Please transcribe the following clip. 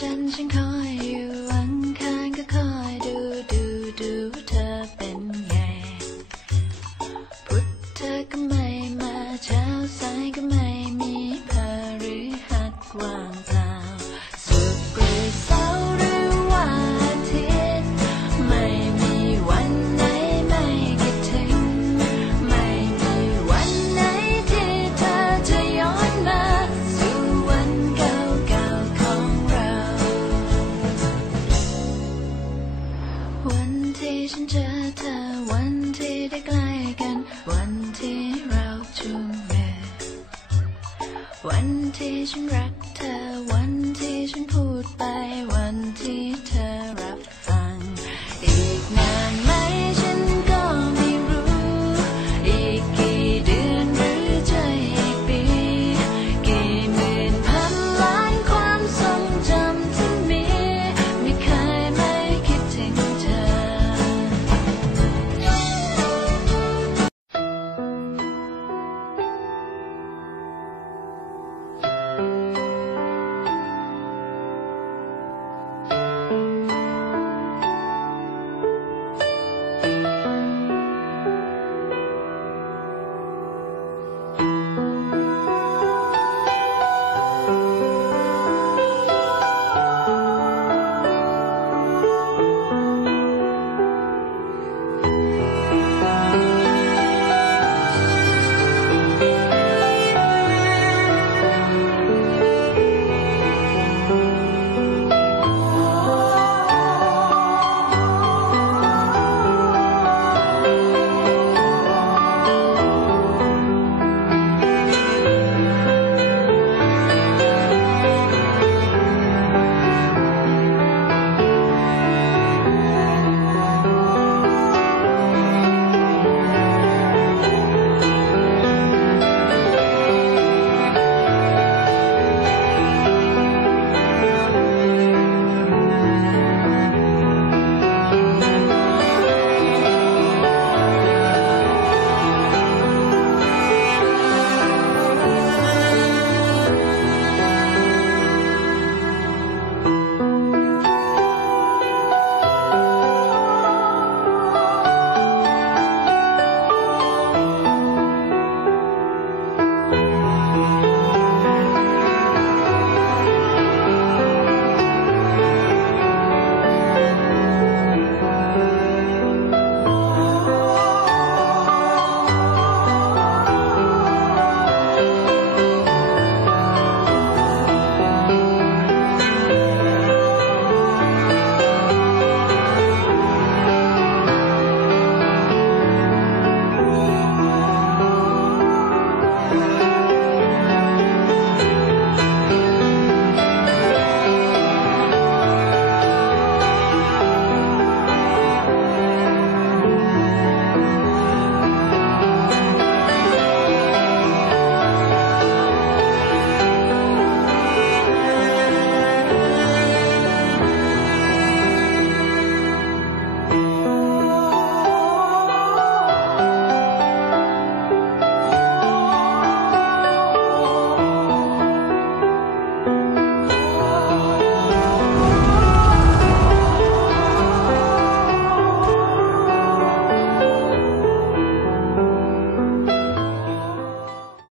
จันทร์ฉันคอยอยู่อังคารก็คอยดูเธอเป็นไงพุธเธอก็ไม่มาเช้าสายก็ไม่มีพฤหัสว่างเปล่าศุกร์หรือเสาร์หรือวันอาทิตย์ไม่มีวันไหนไม่คิดถึงไม่มีวันไหนที่เธอจะย้อนมาสู่วันเก่าๆของเราวันที่ฉันเจอเธอวันที่ได้ใกล้กันวันที่เราจูงมือวันที่ฉันรัก